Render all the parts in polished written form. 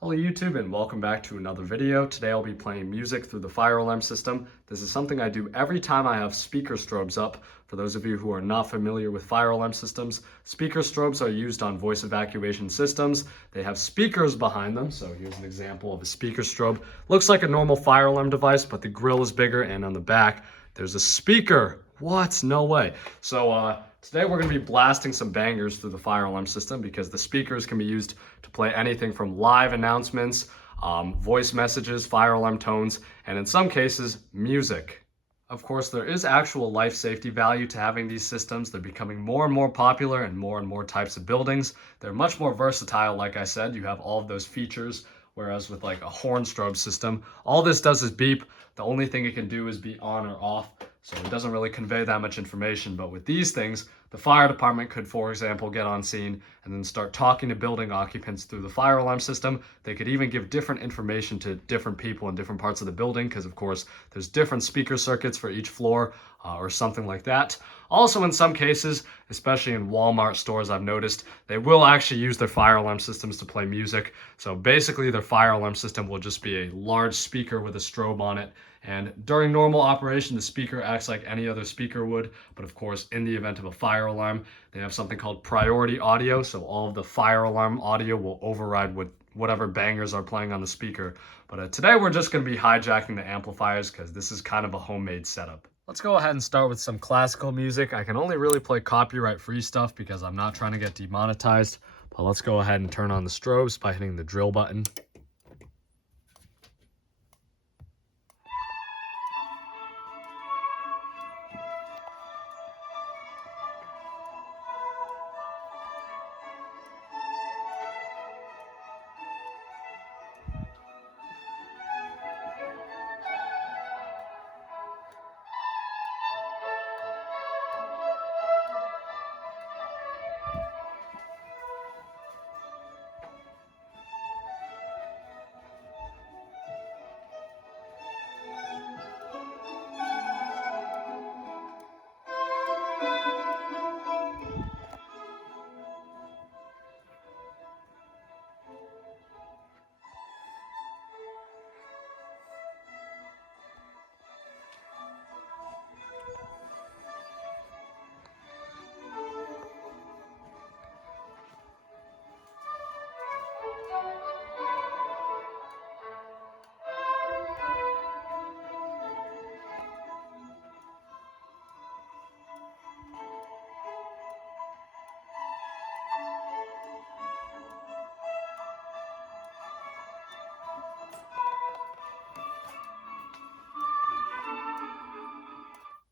Hello YouTube and welcome back to another video. Today I'll be playing music through the fire alarm system. This is something I do every time I have speaker strobes up. For those of you who are not familiar with fire alarm systems, speaker strobes are used on voice evacuation systems. They have speakers behind them. So here's an example of a speaker strobe. Looks like a normal fire alarm device, but the grill is bigger, and on the back there's a speaker. What? No way. Today we're going to be blasting some bangers through the fire alarm system because the speakers can be used to play anything from live announcements, voice messages, fire alarm tones, and in some cases, music. Of course, there is actual life safety value to having these systems. They're becoming more and more popular in more and more types of buildings. They're much more versatile, like I said. You have all of those features, whereas with like a horn strobe system, all this does is beep. The only thing it can do is be on or off, so it doesn't really convey that much information. But with these things, the fire department could, for example, get on scene and then start talking to building occupants through the fire alarm system. They could even give different information to different people in different parts of the building because, of course, there's different speaker circuits for each floor or something like that. Also, in some cases, especially in Walmart stores, I've noticed they will actually use their fire alarm systems to play music. So basically, their fire alarm system will just be a large speaker with a strobe on it. And during normal operation, the speaker acts like any other speaker would. But of course, in the event of a fire alarm, they have something called priority audio. So all of the fire alarm audio will override with whatever bangers are playing on the speaker. But today we're just going to be hijacking the amplifiers because this is kind of a homemade setup. Let's go ahead and start with some classical music. I can only really play copyright-free stuff because I'm not trying to get demonetized. But let's go ahead and turn on the strobes by hitting the drill button.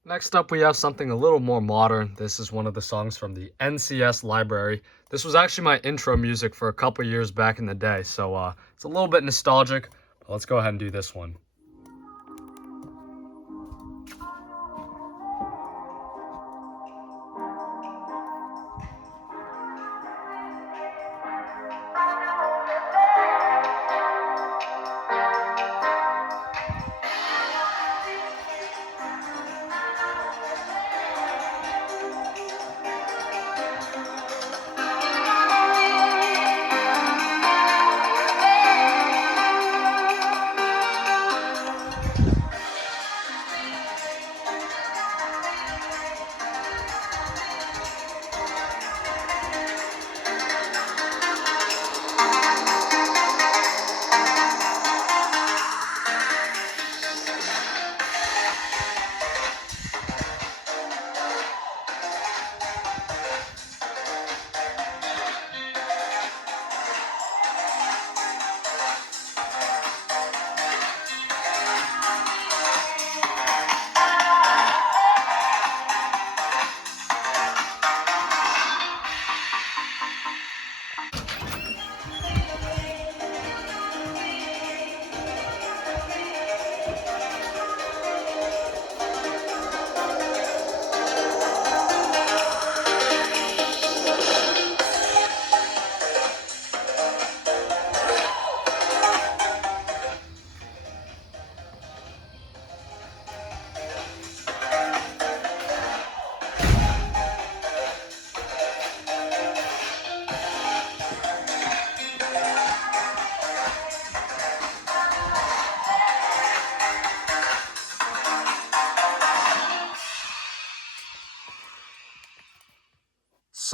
Next up, we have something a little more modern. This is one of the songs from the NCS library. This was actually my intro music for a couple years back in the day, so it's a little bit nostalgic. But let's go ahead and do this one.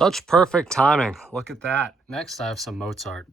Such perfect timing. Look at that. Next, I have some Mozart.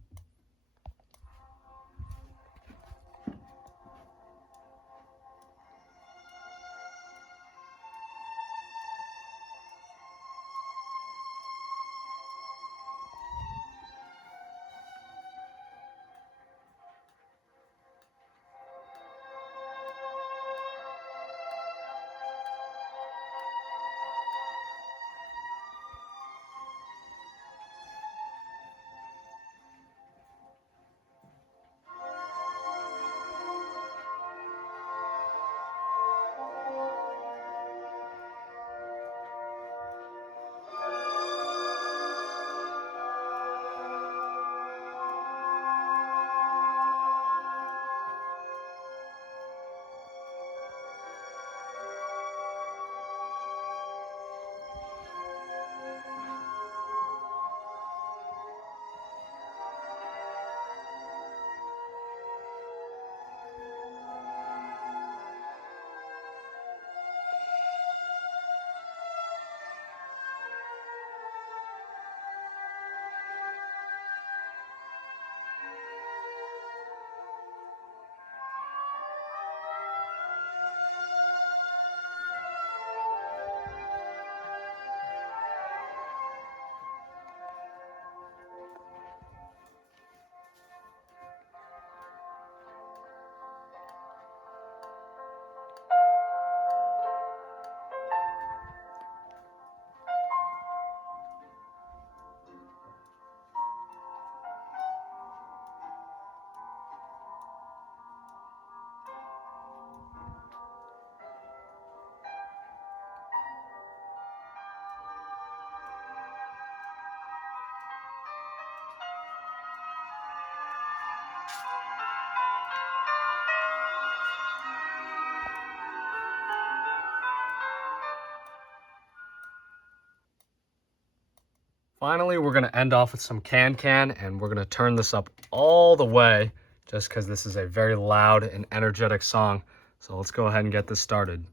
Finally, we're going to end off with some can-can, and we're going to turn this up all the way just because this is a very loud and energetic song. So let's go ahead and get this started.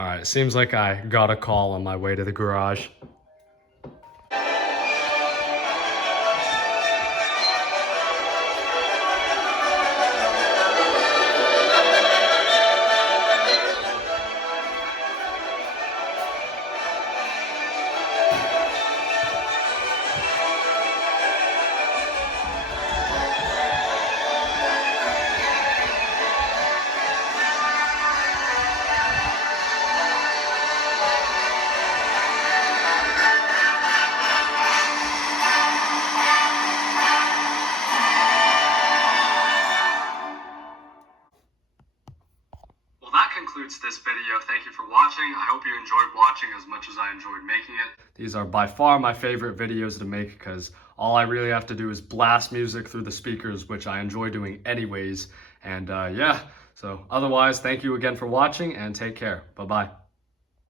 All right, seems like I got a call on my way to the garage. Well, that concludes this video. Thank you for watching. I hope you enjoyed watching as much as I enjoyed making it. These are by far my favorite videos to make because all I really have to do is blast music through the speakers, which I enjoy doing anyways. And yeah, so otherwise, thank you again for watching and take care. Bye-bye.